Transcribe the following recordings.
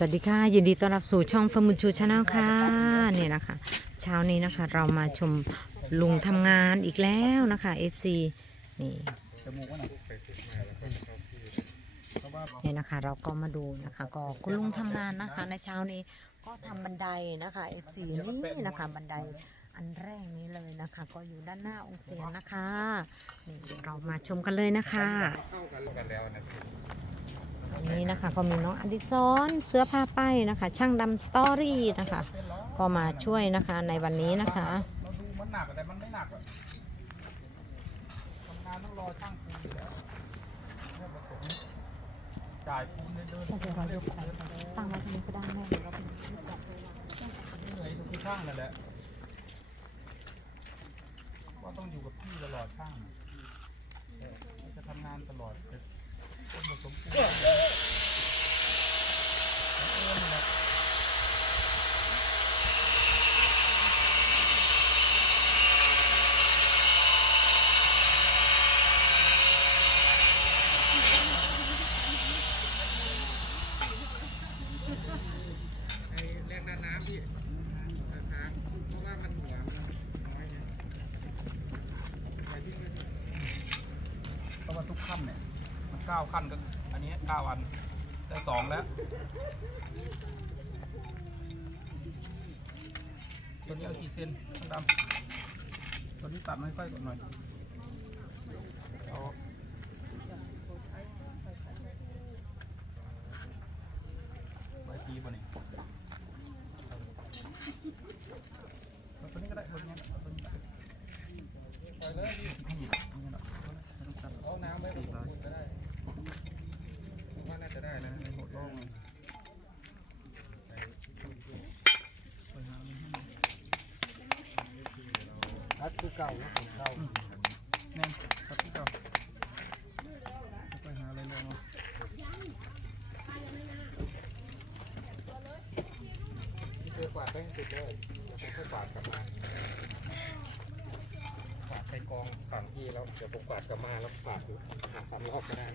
สวัสดีค่ะ ยินดีต้อนรับสู่ช่องฟมุชูชาแนลค่ะเนี่ยนะคะ เช้านี้นะคะ เรามาชมลุงทำงานอีกแล้วนะคะ FC นี่จมูกว่าหนักเพราะว่าเนี่ยนะคะ เราก็มาดูนะคะ ก็คุณลุงทำงานนะคะ ในเช้านี้ก็ทำบันไดนะคะ FC นี่นะคะ บันไดอันแรกนี้เลยนะคะ ก็อยู่ด้านหน้าองค์เสียนนะคะนี่เรามาชมกันเลยนะคะ อันนี้นะคะก็มีน้องอดิซอนเสื้อผ้าป้ายนะคะ ช่างดำสตอรี่นะคะ ก็มาช่วยนะคะในวันนี้นะคะเราดูมันหนักแต่มันไม่หนักอะทำงานต้องรอช่างปูอยู่แล้วแค่ผสมจ่ายปูนเดินโอเคเรายกไปตั้งไว้ตรงนี้ก็ได้แม่เดี๋ยวเราไปเหนื่อยทุกช่างนั่นแหละก็ต้องอยู่กับพี่ตลอดช่างเออจะทำงานตลอดจะต้องผสมปูนเออนี่แหละ ไอ้แรงดันน้ำพี่นะคะเพราะว่ามันหัวมันน้อยเนี่ยไปวิ่งเลยพี่เพราะว่าทุก ขั้นเนี่ยมันเก้าขั้นก็อันนี้เก้าอันได้สองแล้วตัวนี้เอากี่เซนข้างดำตัวนี้ตัดไม่ค่อยก่อนหน่อยเอาไว้ทีป่ะเนี่ย เอาตัวนี้ก็ได้ตัวนี้เอาตัวนี้ก็ได้ปล่อยเลยพี่ให้หยิบเอาเงินออกเอาน้ำไว้ผมคูณก็ได้ผมว่าน่าจะได้นะในหัวโล่งปล่อยน้ำไว้ให้มัน พัด คือเก่านะของเก่าแน่นครับพี่เจ้าไปหาอะไรลงมาะเจอกวาดไปให้สุดเลยแล้วผมก็กวาดกลับมากวาดใส่กองฝั่งพี่แล้วเดี๋ยวผมกวาดกลับมาแล้วกวาดหาสามรอบก็ได้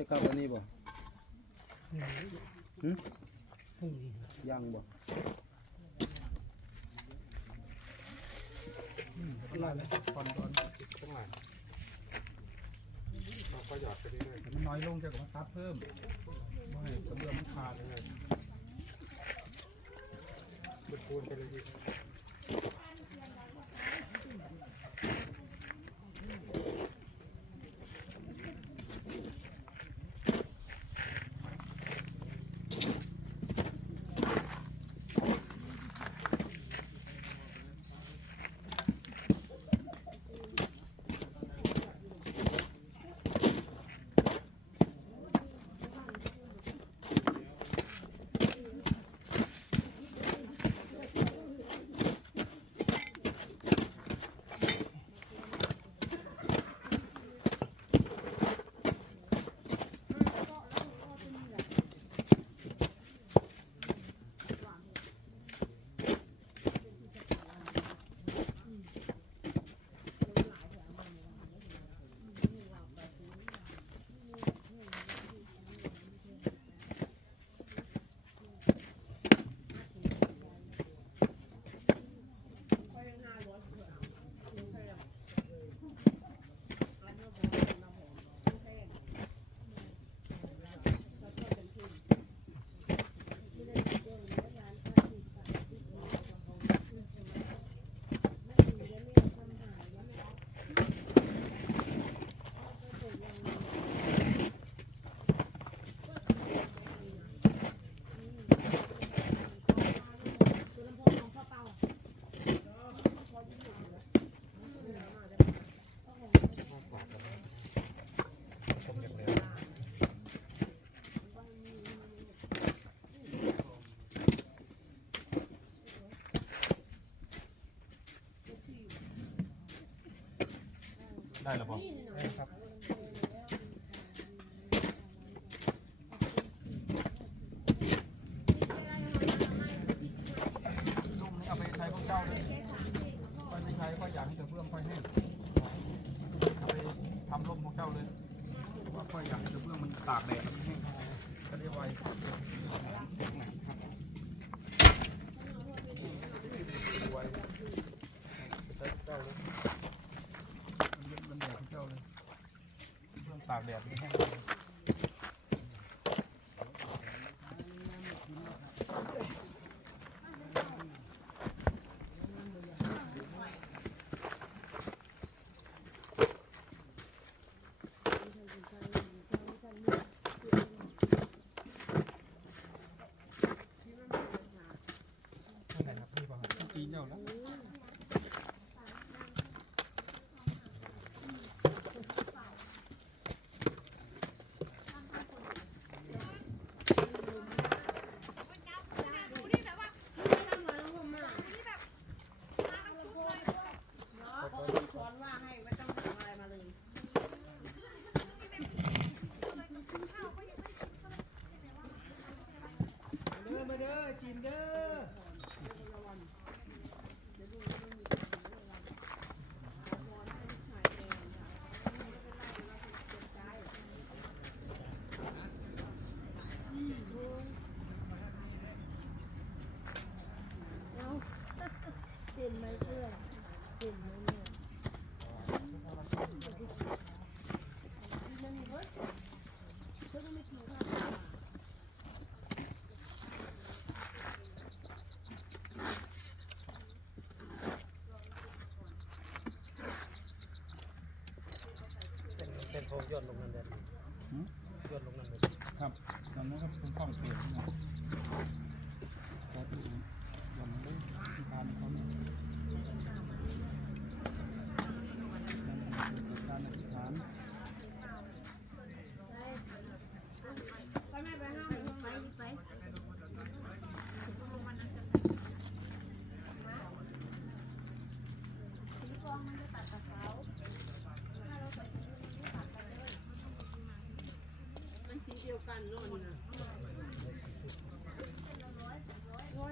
จะกลับวันนี้บ่หืมยังบ่อะไรนะก่อนก่อนข้างหลังเราก็หยอดไปเรื่อยแต่มันน้อยลงจะก็มาตัดเพิ่มไม่กระเบื้องมันขาดเลยๆคูณๆไปเลยพี่ ได้หรือเปล่าลูกนี้เอาไปใช้พวกเจ้าเลยค่อยไม่ใช้ค่อยอยากให้กระเบื้องค่อยแห้งเอาไปทำร่มพวกเจ้าเลยว่าค่อยอยากให้กระเบื้องมันตากแดดมันแห้งก็ได้ไว โพงยอนลงนั่นเลยยอนลงนั่นเลยครับตอนนั้นก็เป็นข้องเปลี่ยนนะขอดูอย่างนี้ที่การเขาเนี่ยการอธิษฐาน มันสีเดียวกันเนอนนะ ขอ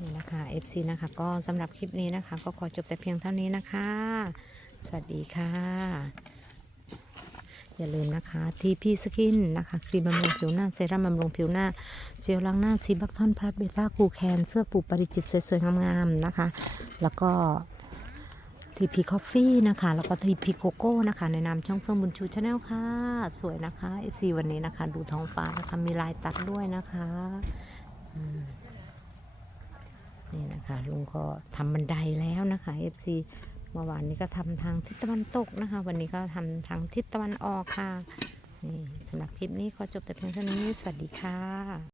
นี่นะคะ FC นะคะ ก็สำหรับคลิปนี้นะคะ ก็ขอจบแต่เพียงเท่านี้นะคะ สวัสดีค่ะ อย่าลืมนะคะทีพีสกินนะคะครีมบำรุงผิวหน้าเซรั่มบำรุงผิวหน้า เจลล้างหน้าซีบัคทอนพลัสเบต้าคูแคน เสื้อปูปริจิตสวยๆงามๆนะคะ แล้วก็ ทีพีคอฟฟี่นะคะ แล้วก็ทีพีโกโก้นะคะ ในนามช่องเฟื่องบุญชูชาแนลค่ะ สวยนะคะ FC วันนี้นะคะ ดูท้องฟ้านะคะ มีลายตัดด้วยนะคะนี่นะคะ ลุงก็ทำบันไดแล้วนะคะ FC เมื่อวานนี้ก็ทำทางทิศตะวันตกนะคะ วันนี้ก็ทำทางทิศตะวันออกค่ะนี่สำหรับคลิปนี้ขอจบแต่เพียงเท่านี้ สวัสดีค่ะ